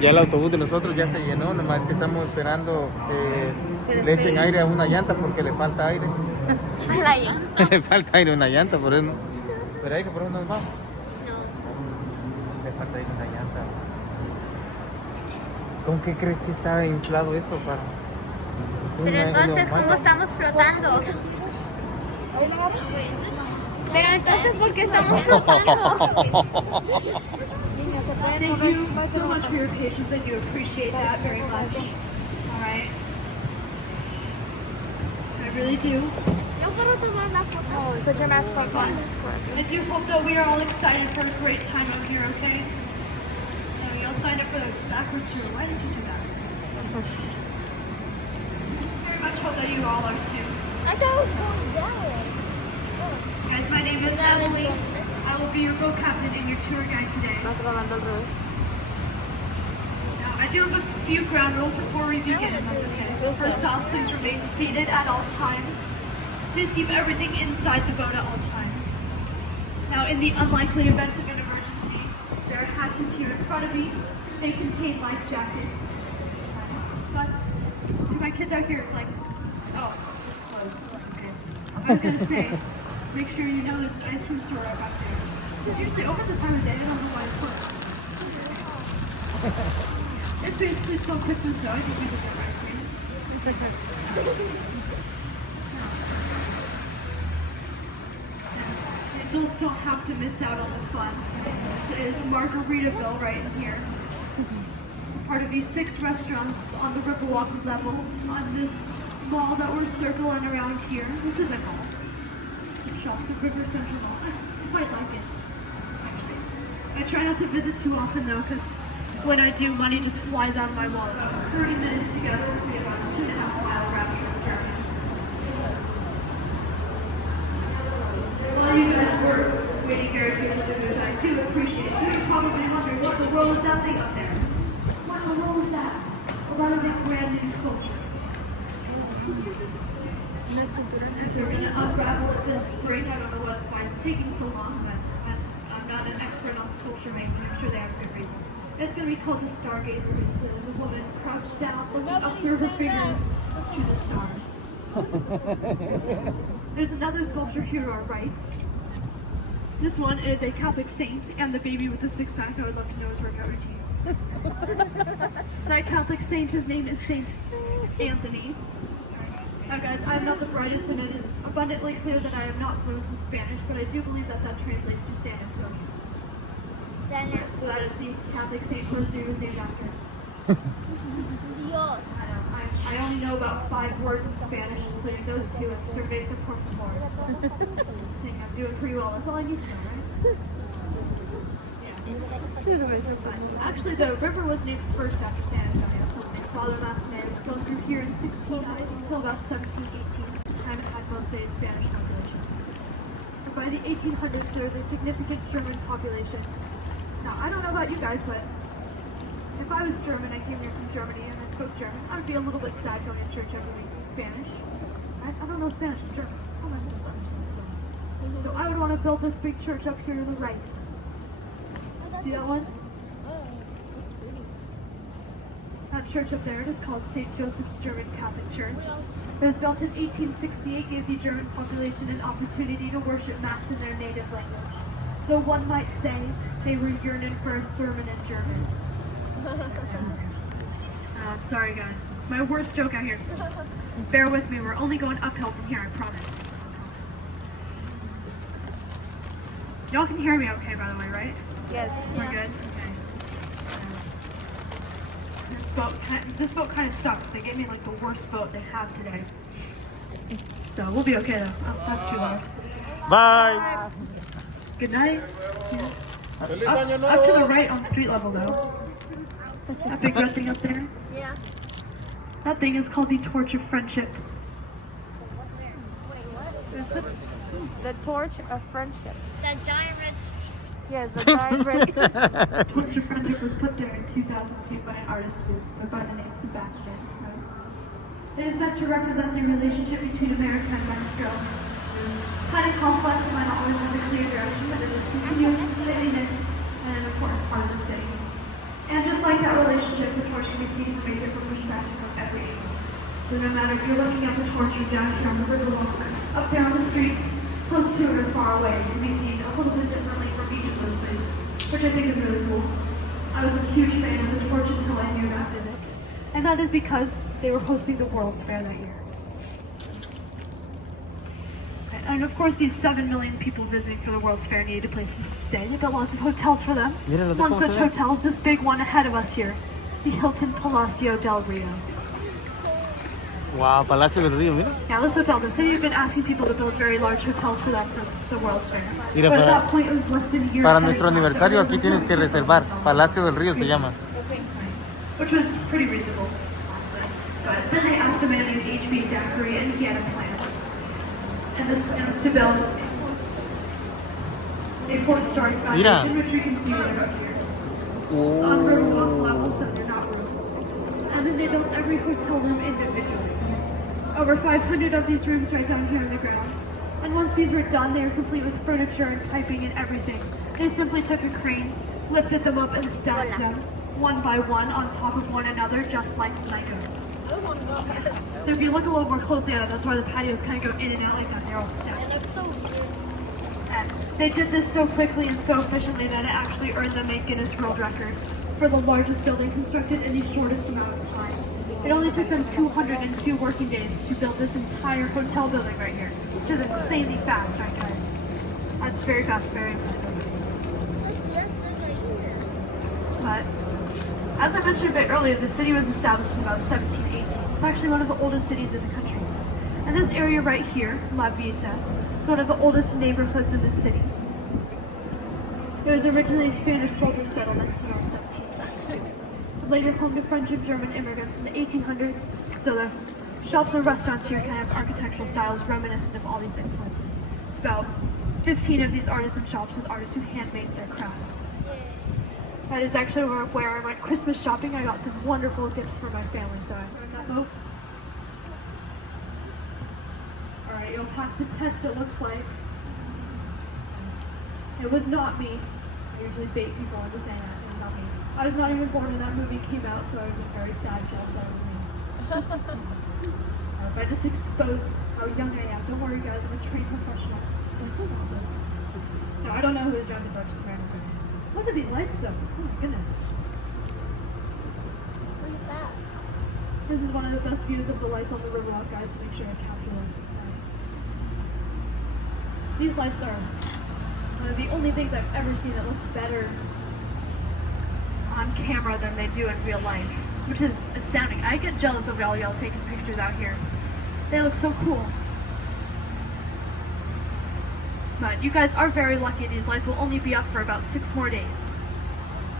Ya el autobús de nosotros ya se llenó, nomás que estamos esperando que le echen aire a una llanta porque le falta aire. A la llanta. Le falta aire a una llanta, por eso no. Pero hay que por eso nos vamos. No. Le falta aire a una llanta. ¿Con qué crees que está inflado esto para? Pero entonces, ¿cómo estamos flotando? Pero entonces, ¿por qué estamos flotando? Thank you so much for your patience. I do appreciate that very much. All right. I really do. Yo quiero tomar la foto. Put your mask on. I do hope that we are all excited for a great time out here, okay? And we all signed up for the backwards tour. Why did you do that? Very much hope that you all are too. I thought it was going down. Guys, my name is Emily. I will be your boat captain and your tour guide today. Now, I do have a few ground rules before we begin, if that's okay. First off, please remain seated at all times. Please keep everything inside the boat at all times. Now, in the unlikely event of an emergency, there are hatches here in front of me. They contain life jackets. But, to my kids out here, like, oh, this closed. Okay. I was gonna say, make sure you know there's an ice cream store right back there. It's usually open this time of day. I don't know why it's closed. It's basically still Christmas though. I think we just have ice cream. Adults don't have to miss out on the fun. This is Margaritaville right in here. Part of these 6 restaurants on the riverwalk level on this mall that we're circling around here. This is a mall. Shops at River Central Mall. I quite like it. I try not to visit too often though, because when I do, money just flies out of my wallet. 30 minutes to go would be about a 2.5-mile round trip journey. While you guys were waiting here at the booth, I do appreciate it. You're probably wondering what the world is that thing up there. What in the world is that? Well, that is a brand new sculpture. We're going to unravel it this spring. I don't know why it's taking so long, but I'm not an expert on sculpture making. I'm sure they have a good reason. It's going to be called the Stargazer. Basically, there's a woman crouched down, looking up through her fingers to the stars. There's another sculpture here to our right. This one is a Catholic saint and the baby with the 6-pack. I would love to know his workout routine. That Catholic saint, his name is Saint Anthony. Now guys, I'm not the brightest and it is abundantly clear that I am not fluent in Spanish, but I do believe that that translates to San Antonio. So that is the Catholic saint who was named after. Dios. I only know about 5 words in Spanish, including those 2 and cerveza por favor. I think I'm doing pretty well. That's all I need to know, right? Yeah. Actually, the river was named first after San Antonio, so my father last name was going through here in 1690 until about 1718, time it had mostly a Spanish population. And by the 1800s, there was a significant German population. Now, I don't know about you guys, but if I was German, I came here from Germany and I spoke German, I would be a little bit sad going to church every week in Spanish. I don't know Spanish or German. How am I supposed to understand Spanish? So I would want to build this big church up here to the right. See that one? That church up there, it is called St. Joseph's German Catholic Church. It was built in 1868, gave the German population an opportunity to worship Mass in their native language. So one might say they were yearning for a sermon in German. I'm sorry guys, it's my worst joke out here, so just bear with me. We're only going uphill from here, I promise. Y'all can hear me okay, by the way, right? Yes. We're good? Okay. This boat kind of sucks. They gave me like the worst boat they have today. So we'll be okay though. Oh, that's too loud. Bye. Good night. Yeah. Up to the right on street level though. That big red thing up there. Yeah. That thing is called the Torch of Friendship. The Torch of Friendship. That giant red sheet. Yes, the giant red sheet. Torch of Friendship was put there in 2002 by an artist by the name of Sebastian. Right? It is meant to represent the relationship between America and Mexico. It is kind of complex and might not always have a clear direction, but it is continuous, steadiness, and an important part of the city. And just like that relationship, the torch can be seen from a different perspective from every angle. So no matter if you're looking at the torch from down here on the riverwalk, up there on the streets, close to it or far away, it can be seen a little bit differently from each of those places, which I think is really cool. I was a huge fan of the torch until I knew that visit. And that is because they were hosting the World's Fair that year. And of course, these 7 million people visiting for the World's Fair needed places to stay. They built lots of hotels for them. One such hotel is this big one ahead of us here, the Hilton Palacio del Rio. Wow, Palacio del Río, mira. Yeah, this hotel, the city had been asking people to build very large hotels for them for the World's Fair. Mira, but at that point, it was less than a year. Para nuestro aniversario aquí tienes que reservar. Palacio del Río se llama. Which was pretty reasonable, honestly. But then they asked a man named H.B. Zachary, and he had a plan. And this plan was to build a 4-story foundation, which we can see right up here. On riverwalk levels, so they're not rooms. And then they built every hotel room individually. Over 500 of these rooms right down here in the ground. And once these were done, they were complete with furniture and piping and everything. They simply took a crane, lifted them up, and stacked them one by one on top of one another, just like Legos. So if you look a little more closely at it, that's why the patios kind of go in and out like that. They're all stacked. It looks so weird. And they did this so quickly and so efficiently that it actually earned them a Guinness World Record for the largest building constructed in the shortest amount of time. It only took them 202 working days to build this entire hotel building right here, which is insanely fast, right guys? That's very fast, very impressive. But as I mentioned a bit earlier, the city was established in about 1718. It's actually one of the oldest cities in the country. And this area right here, La Vita, is one of the oldest neighborhoods in the city. It was originally a Spanish soldier settlement around 1792. Later home to French and German immigrants in the 1800s, so the shops and restaurants here kind of have architectural styles reminiscent of all these influences. It's about 15 of these artisan shops with artists who handmade their crafts. That is actually where I went Christmas shopping. I got some wonderful gifts for my family, so I learned that boat. Alright, you'll pass the test, it looks like. It was not me. I usually bait people into saying that. It was not me. I was not even born when that movie came out, so I was very sad to also that was me. I just exposed how young I am. Don't worry guys, I'm a trained professional. No, I don't know who is John the Duchess American. Look at these lights though. Oh my goodness. Look at that. This is one of the best views of the lights on the riverwalk, guys, to make sure I capture this. These lights are one of the only things I've ever seen that look better on camera than they do in real life, which is astounding. I get jealous of all y'all taking pictures out here. They look so cool. But you guys are very lucky. These lights will only be up for about 6 more days.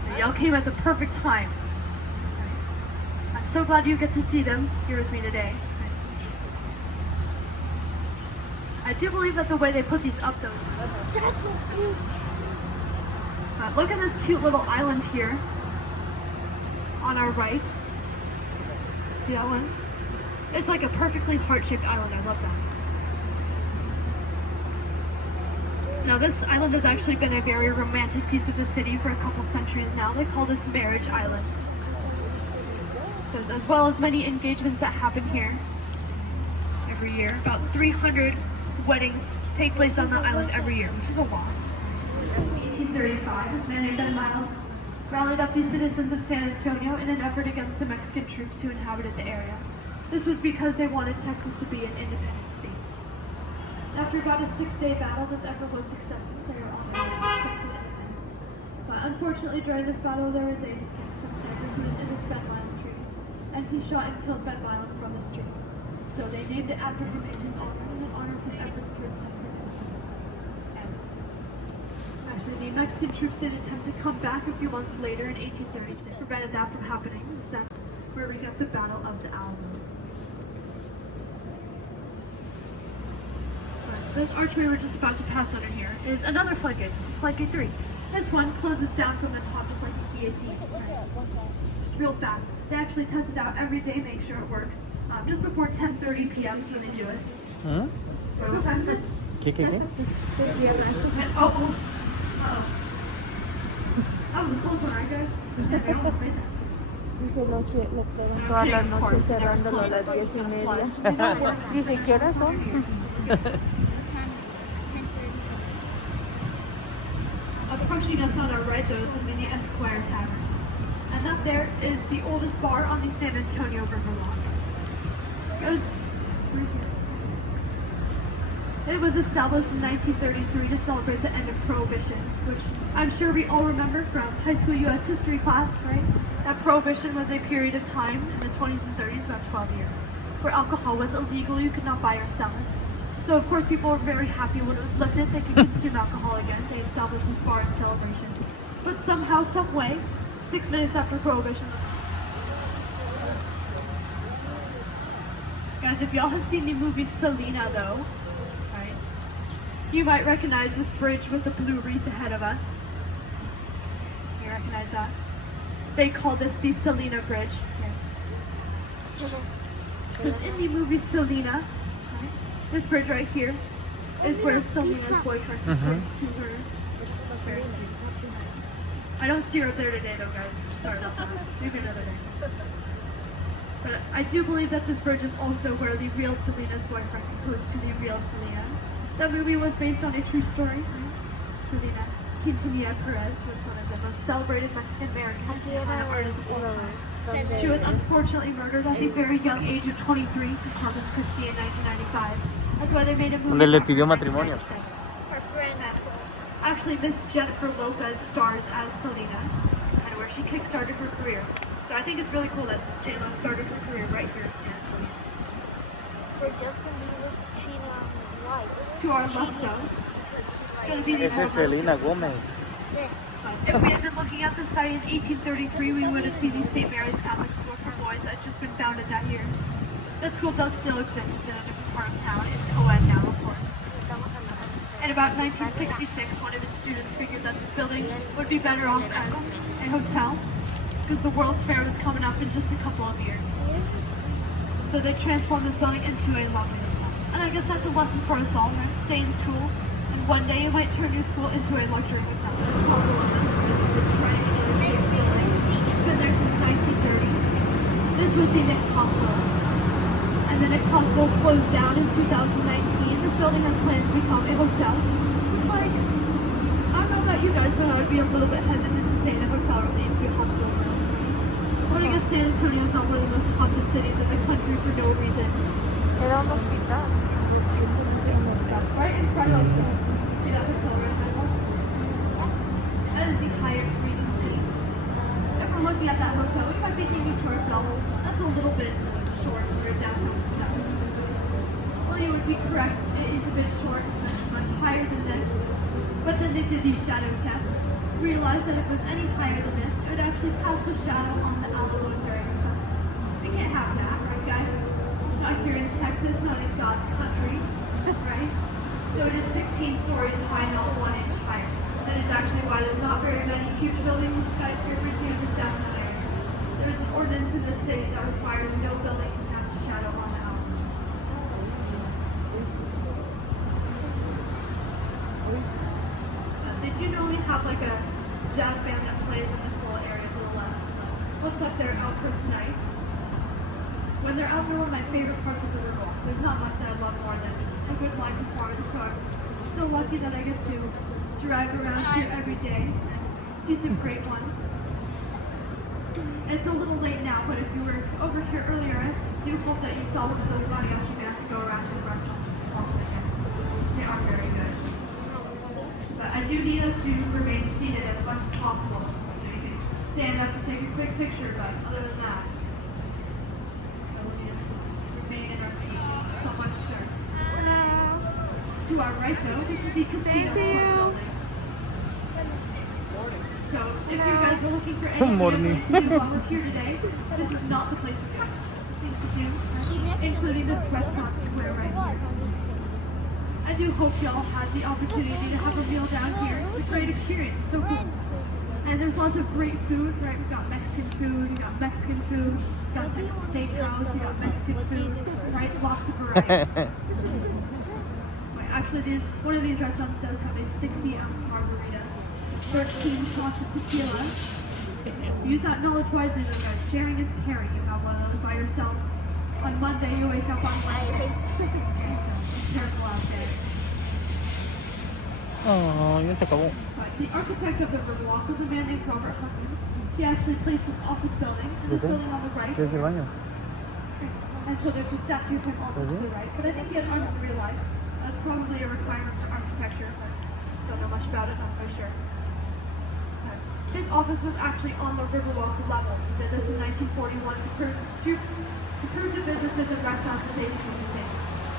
So y'all came at the perfect time. I'm so glad you get to see them here with me today. I do believe that the way they put these up though. That's so cute. Look at this cute little island here on our right. See that one? It's like a perfectly heart-shaped island. I love that. Now this island has actually been a very romantic piece of the city for a couple centuries now. They call this Marriage Island. Because as well as many engagements that happen here every year, about 300 weddings take place on the island every year, which is a lot. In 1835, this man named Benmile rallied up the citizens of San Antonio in an effort against the Mexican troops who inhabited the area. This was because they wanted Texas to be an independent state. After about a 6-day battle, this effort was successful. They were on their way to Texas independence. But unfortunately, during this battle, there was a gangster sniper who was in this Benmile tree, and he shot and killed Benmile from this tree. So they named it after him in his honor, and in honor of his efforts towards Texas independence. And actually, the Mexican troops did attempt to come back a few months later in 1836, prevented that from happening. That's where we got the Battle of the Alamo. This archway we're just about to pass under here is another floodgate. This is floodgate 3. This one closes down from the top just like a guillotine. Just real fast. They actually test it out every day, make sure it works. Just before 10:30 p.m. is when they do it. ¿Ah? What time is it? ¿Qué? Oh. That was a close one, right, guys? I almost made that. Dice, no, sí, le quedan todas las noches cerrándolo a las 10:30. Dice, ¿qué horas son? Approaching us on our right, though, is the Mini Esquire Tavern. And up there is the oldest bar on the San Antonio Riverwalk. It was established in 1933 to celebrate the end of Prohibition, which I'm sure we all remember from high school U.S. history class, right? That Prohibition was a period of time in the 20s and 30s, about 12 years, where alcohol was illegal. You could not buy or sell it. So of course people were very happy when it was lifted. They could consume alcohol again. They established this bar in celebration. But somehow, some way, 6 minutes after Prohibition. Guys, if y'all have seen the movie Selena, though, right, you might recognize this bridge with the blue wreath ahead of us. You recognize that? They call this the Selena Bridge. Because in the movie Selena, this bridge right here is where Selena's boyfriend proposed to her. I don't see her up there today though, guys. Sorry about that. Maybe another day. But I do believe that this bridge is also where the real Selena's boyfriend proposed to the real Selena. That movie was based on a true story. Selena Quintanilla Perez was one of the most celebrated Mexican-American Tijuana artists of all time. She was unfortunately murdered at the very young age of 23 in Corpus Christi in 1995. That's why they made a movie. Donde le pidió matrimonio. Her friend. Actually, Miss Jennifer Lopez stars as Selena, kind of where she kick-started her career. So I think it's really cool that J-Lo started her career right here in San Antonio. So Justin Bieber's cheating on his wife. To our left, though, it's going to be the Esa es Selena Gomez. If we had been looking at the site in 1833, we would have seen the St. Mary's Catholic School for Boys that had just been founded that year. That school does still exist. It's in a different part of town. It's co-ed now, of course. In about 1966, one of its students figured that this building would be better off as a hotel because the World's Fair was coming up in just a couple of years. So they transformed this building into a lovely hotel. And I guess that's a lesson for us all, right? Stay in school, and one day you might turn your school into a luxury hotel. It's called the London. It's right in the It's been there since 1930. This was the Knicks Hospital. And the Knicks Hospital closed down in 2019. This building has plans to become a hotel. It's like, I don't know about you guys, but I would be a little bit hesitant to say that a hotel really needs to be a hospital. But I guess San Antonio is not one of the most popular cities in the country for no reason. Era un hospital. Right in front of us. See that hotel right there? That is the Hyatt Regency. If we're looking at that hotel, we might be thinking to ourselves, that's a little bit short for a downtown hotel. Well, you would be correct. It is a bit short. It's much higher than this. But then they did the shadow test. Realized that if it was any higher than this, it would actually cast a shadow on the Alamo during the sun. We can't have that, right, guys? Not here in Texas, not in God's country, right? So it is 16 stories high, not 1 inch higher. That is actually why there's not very many huge buildings and skyscrapers here in this downtown area. There is an ordinance in this city that requires no building to cast a shadow on the Alamo. They do normally have like a jazz band that plays in this little area to the left. Looks like they're out for tonight. When they're out, they're one of my favorite parts of the riverwalk. There's not much that I love more than a good live performance, so I'm so lucky that I get to drive around here every day and see some great ones. It's a little late now, but if you were over here earlier, I do hope that you saw one of those mariachi bands to go around to the restaurants and perform with us. They are very good. But I do need us to remain seated as much as possible. So you can stand up to take a quick picture, but other than that, to our right, though, this is the casino building. So, if you guys were looking for anything to do while we're here today, this is not the place to do. Things to do, including this restaurant square right here. I do hope y'all had the opportunity to have a meal down here. It's a great experience. It's so cool. And there's lots of great food, right? We've got Mexican Mexican food, you got Mexican food, you got Texas steakhouse, you got Mexican food, right? Lots of variety. Wait, actually, one of these restaurants does have a 60-ounce margarita, 13 shots of tequila. Use that knowledge wisely, though, guys. Sharing is caring. You have one of those by yourself. On Monday, you wake up on Wednesday. It's terrible out there. Oh, ya se acabó. But the architect of the riverwalk was a man named Robert Hutton. He actually placed his office building in this building on the right. ¿Qué es el baño? And so there's a statue of him also to the right. But I think he had arms in real life. That's probably a requirement for architecture. But don't know much about it, not very sure. His office was actually on the riverwalk level. He did this in 1941 to prove to businesses and restaurants that they could do the same.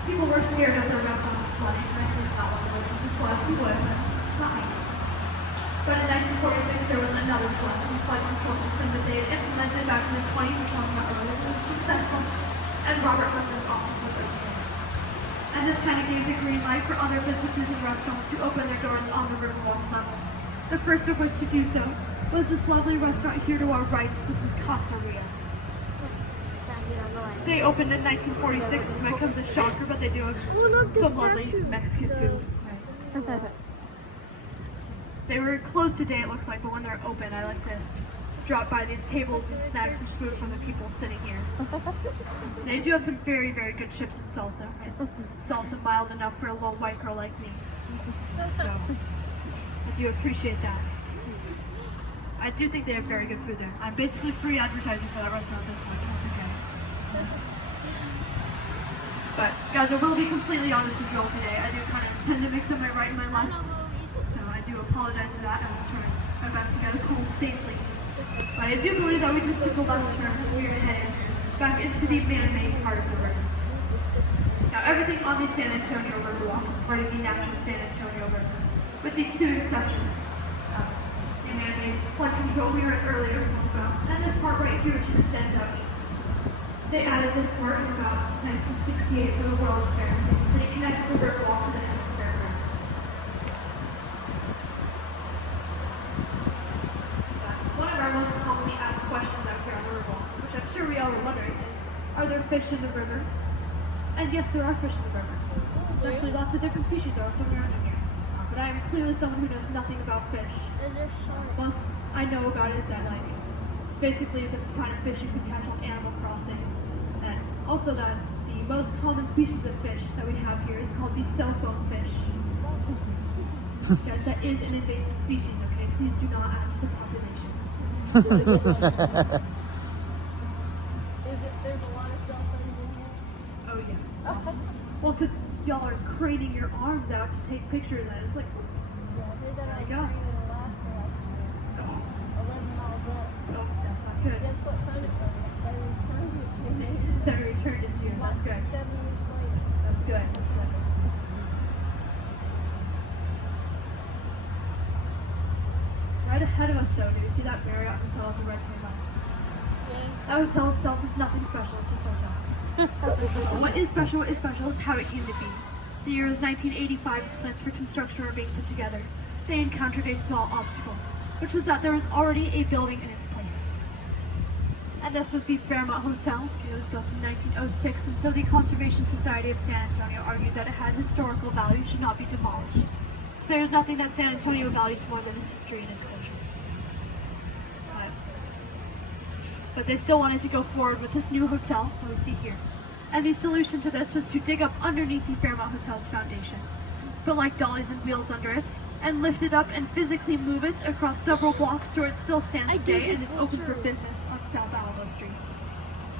People were scared of their restaurants flooding, and I think not one of those was flood. Who would? Not me. But in 1946, there was another flood. The flood control system that they had implemented back in the 20s, we talked about earlier, was successful, and Robert Hutton's office was open. And this kind of gave the green light for other businesses and restaurants to open their doors on the riverwalk level. The first of which to do so was this lovely restaurant here to our right. This is Casaria. They opened in 1946. This might come as a shocker, but they do have some lovely Mexican food. They were closed today, it looks like, but when they're open, I like to drop by these tables and snacks and food from the people sitting here. They do have some very, very good chips and salsa. It's salsa mild enough for a little white girl like me. So, I do appreciate that. I do think they have very good food there. I'm basically free advertising for that restaurant at this point. That's okay. But guys, I will be completely honest with you all today. I do kind of tend to mix up my right and my left. So I do apologize for that. I was trying my best to get us home safely. But I do believe that we just took a left turn and we are headed back into the man-made part of the river. Now everything on the San Antonio Riverwalk is part of the natural San Antonio River, with the two exceptions. The man-made flood control we heard earlier talked about, and this part right here which extends out east. They added this part in about 1968 for the World's Fair. Basically, it connects the riverwalk to the Texas Fairgrounds. One of our most commonly asked questions out here on the riverwalk, which I'm sure we all are wondering, is, are there fish in the river? And yes, there are fish in the river. There's actually lots of different species that are swimming around in here. But I am clearly someone who knows nothing about fish. Most I know about is that, like, basically the kind of fish you can catch on Animal Crossing. And also that the most common species of fish that we have here is called the cell phone fish. Guys, that is an invasive species, okay? Please do not add to the population. There's a lot of cell phones in here. Oh, yeah. Well, because y'all are craning your arms out to take pictures, and it's like, Yeah, I did that on There you go. stream in Alaska last year. 11 miles up. oh, that's not good. Guess what phone it was? They returned it to me. Then returned it to you. That's About good. 7 weeks later. That's good. That's good. Right ahead of us, though, do you see that Marriott Hotel with the red paint lights? That hotel itself is nothing special. It's just a hotel. What is special is how it came to be. The year was 1985 as plans for construction were being put together. They encountered a small obstacle, which was that there was already a building in its place. And this was the Fairmont Hotel. It was built in 1906, and so the Conservation Society of San Antonio argued that it had historical value and should not be demolished. So there's nothing that San Antonio values more than its history and its culture. But they still wanted to go forward with this new hotel that we see here. And the solution to this was to dig up underneath the Fairmont Hotel's foundation, put like dollies and wheels under it, and lift it up and physically move it across several blocks so it still stands today and is open for business on South Alamo Street.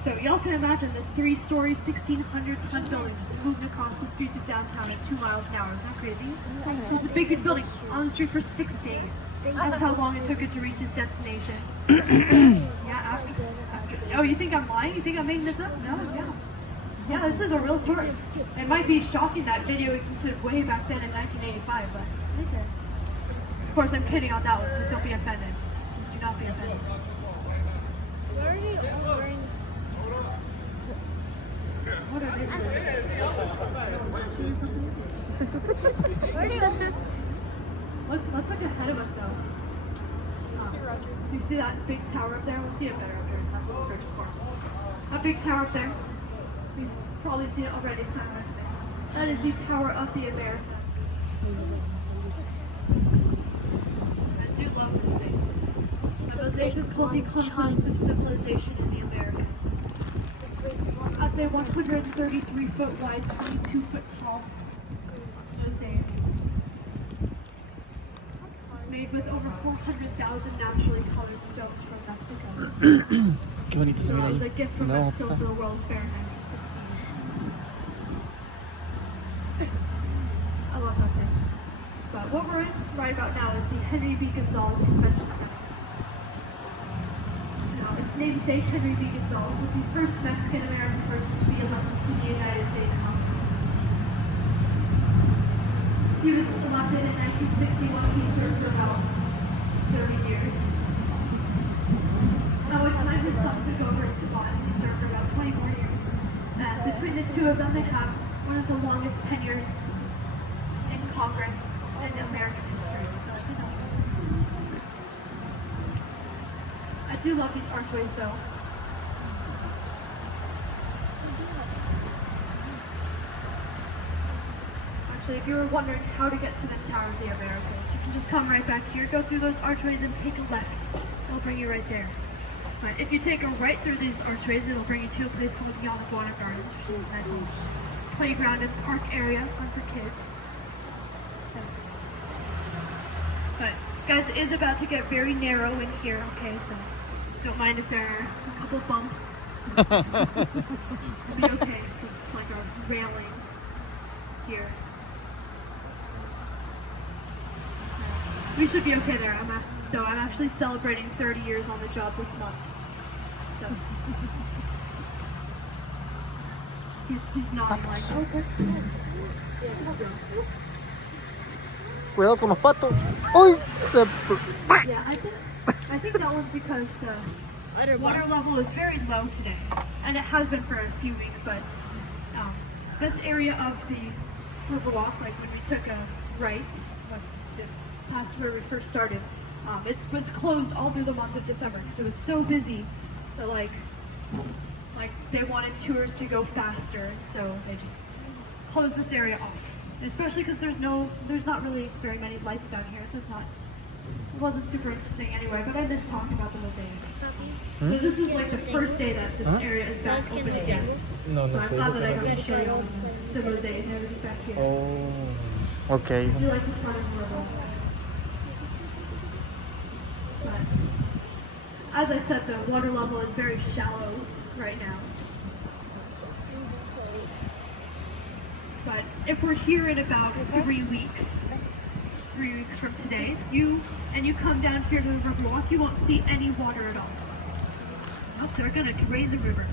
So y'all can imagine this 3-story, 1,600-ton building just moving across the streets of downtown at 2 miles an hour. Isn't that crazy? So it's a big good building on the street for 6 days. That's how long it took it to reach its destination. Yeah, after. Oh, you think I'm lying? You think I'm making this up? No, yeah. Yeah, this is a real story. It might be shocking that video existed way back then in 1985, but of course I'm kidding on that one, so don't be offended. Do not be offended. Where are you all wearing? What are they doing? Where do you? Let's look ahead of us though. You see that big tower up there? We'll see it better up there. That's what bridge, of course. That big tower up there. You've probably seen it already. It's not much mix. That is the Tower of the Americas. I do love this thing. The mosaic is called the Confluence of Civilization in the Americas. I'd say 133 foot wide, 22 foot tall mosaic. It's made with over 400,000 naturally colored stones from Mexico. Qué bonito se So mira it was a ahí. gift from No, Mexico pasa. for the World's Fair in 1916. I love that thing. But what we're right about now is the Henry B. Gonzalez Convention Center. Now, its namesake, Henry B. Gonzalez, was the first Mexican-American person to be elected to the United States Congress. He was elected in 1961. He served for about 30 years. At which time his son took over his spot and he served for about 20 more years. And between the two of them, they have one of the longest tenures in Congress in American history. So, you know. I do love these archways though. Actually, if you were wondering how to get to the Tower of the Americas, you can just come right back here, go through those archways and take a left. It'll bring you right there. But if you take a right through these archways, it'll bring you to a place called the Water Gardens, which is a nice little playground and park area, fun for kids. So. But guys, it is about to get very narrow in here, okay, so don't mind if there are a couple bumps. It'll be okay. There's just like a railing here. We should be okay there. I'm actually celebrating 30 years on the job this month. So he's nodding like, okay. Cuidado con los patos. Uy, Yeah, I think that was because the water level is very low today, and it has been for a few weeks. But this area of the riverwalk, like when we took a right past where we first started, it was closed all through the month of December because it was so busy that like they wanted tours to go faster, and so they just closed this area off. Especially because there's not really very many lights down here, so it wasn't super interesting anyway. But I miss talking about the mosaic. So this is like the first day that this area is back open again. No, So no I'm sé. glad that I got to show you the mosaic and everything back here. Oh, okay. I do like this part of the river. But as I said, the water level is very shallow right now. But if we're here in about 3 weeks from today, you come down here to the riverwalk, you won't see any water at all. Well, they're gonna drain the river.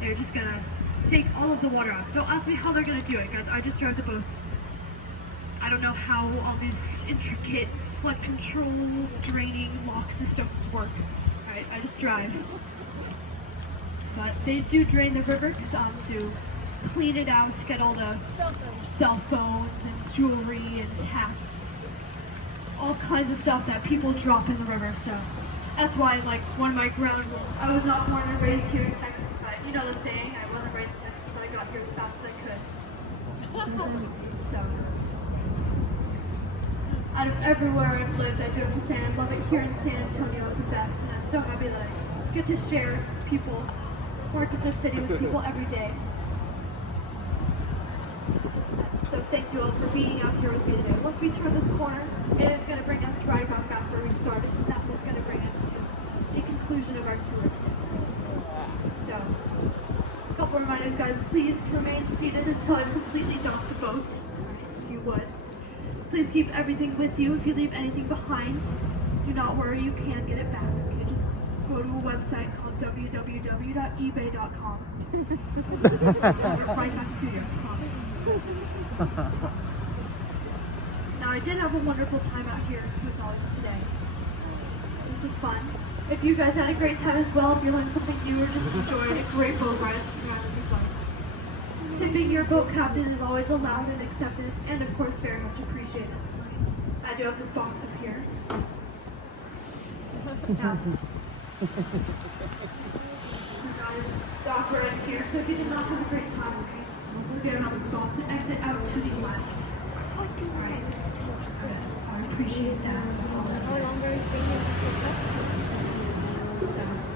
They're just gonna take all of the water out. Don't ask me how they're gonna do it, guys. I just drive the boats. I don't know how all these intricate flood control, draining, lock systems work. Right? I just drive. But they do drain the river to clean it out, to get all the cell phones and jewelry and hats, all kinds of stuff that people drop in the river. So that's why, like, one of my ground rules, I was not born and raised here in Texas, but you know the saying, I wasn't raised in Texas, but I got here as fast as I could. So out of everywhere I've lived, I do have to say I love it here in San Antonio. It's best, and I'm so happy that I get to share people, parts of the city with people every day. So thank you all for being out here with me today. Once we turn this corner, it is going to bring us right back where we started, and that was going to bring us to the conclusion of our tour today. So, a couple reminders, guys. Please remain seated until I completely dock the boat, if you would. Please keep everything with you. If you leave anything behind, do not worry, you can get it back. Okay? Just go to a website called www.ebay.com. I'll work right back to you, I promise. Now, I did have a wonderful time out here with all of you today. This was fun. If you guys had a great time as well, if you learned something new or just enjoyed a great boat ride around the sites. Tipping your boat captain is always allowed and accepted, and of course very much appreciated. I do have this box up here. Doctor in here, so if you did not have a great time, okay, we'll get on the spot and exit out to the left. Right. I appreciate that.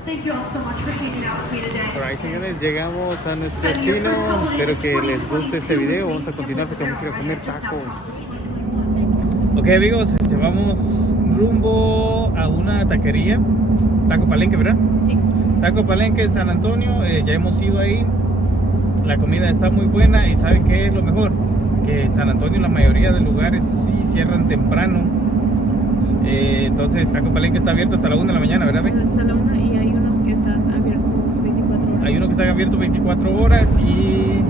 Thank you all so much for hanging out with me today. Alright, señores, llegamos a nuestro destino. Espero que les guste este video. Vamos a continuar porque vamos a ir a comer tacos. Ok, amigos, vamos rumbo a una taquería. Taco Palenque, ¿verdad? Sí. Taco Palenque en San Antonio. Ya hemos ido ahí. La comida está muy buena. Y ¿saben qué es lo mejor? Que en San Antonio la mayoría de lugares sí cierran temprano. Entonces Taco Palenque está abierto hasta la 1 de la mañana, ¿verdad? Hasta la 1 y hay unos que están abiertos 24 horas. Hay unos que están abiertos 24 horas y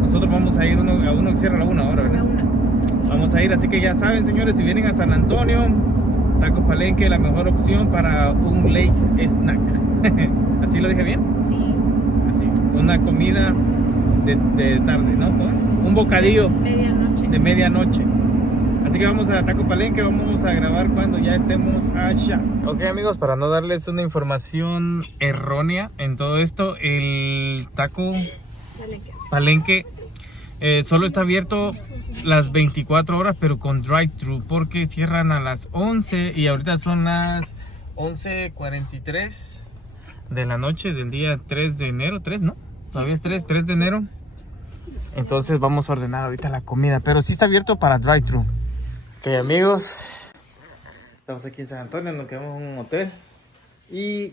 nosotros vamos a ir a uno que cierra a la 1 ahora, ¿verdad? La 1. Vamos a ir, así que ya saben, señores, si vienen a San Antonio, Taco Palenque es la mejor opción para un late snack. ¿Así lo dije bien? Sí. Así, una comida de tarde, ¿no? Un bocadillo Medianoche. de medianoche. Así que vamos a Taco Palenque, vamos a grabar cuando ya estemos allá. Ok, amigos, para no darles una información errónea en todo esto, el Taco Palenque solo está abierto las 24 horas, pero con drive-thru, porque cierran a las 11 y ahorita son las 11:43 de la noche del día 3 de enero. 3, ¿no? Todavía es 3 de enero. Entonces vamos a ordenar ahorita la comida, pero sí está abierto para drive-thru. Ok, amigos, estamos aquí en San Antonio, nos quedamos en un hotel y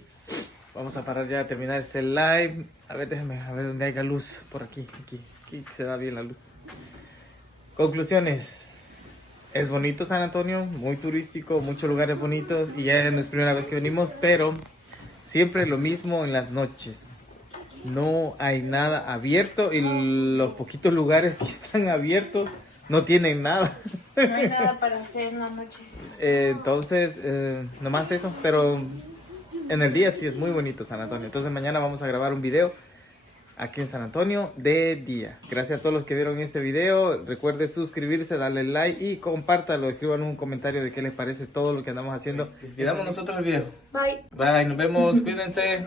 vamos a parar ya a terminar este live. A ver, déjenme a ver dónde haya luz. Por aquí se da bien la luz. Conclusiones: es bonito San Antonio, muy turístico, muchos lugares bonitos y ya no es primera vez que venimos, pero siempre lo mismo en las noches. No hay nada abierto y los poquitos lugares que están abiertos no tienen nada. No hay nada para hacer en las noches. Entonces, nomás eso, pero en el día sí es muy bonito San Antonio. Entonces mañana vamos a grabar un video aquí en San Antonio de día. Gracias a todos los que vieron este video. Recuerde suscribirse, darle like y compártalo. Escriban un comentario de qué les parece todo lo que andamos haciendo. Y damos nosotros el video. Bye. Bye, nos vemos, cuídense.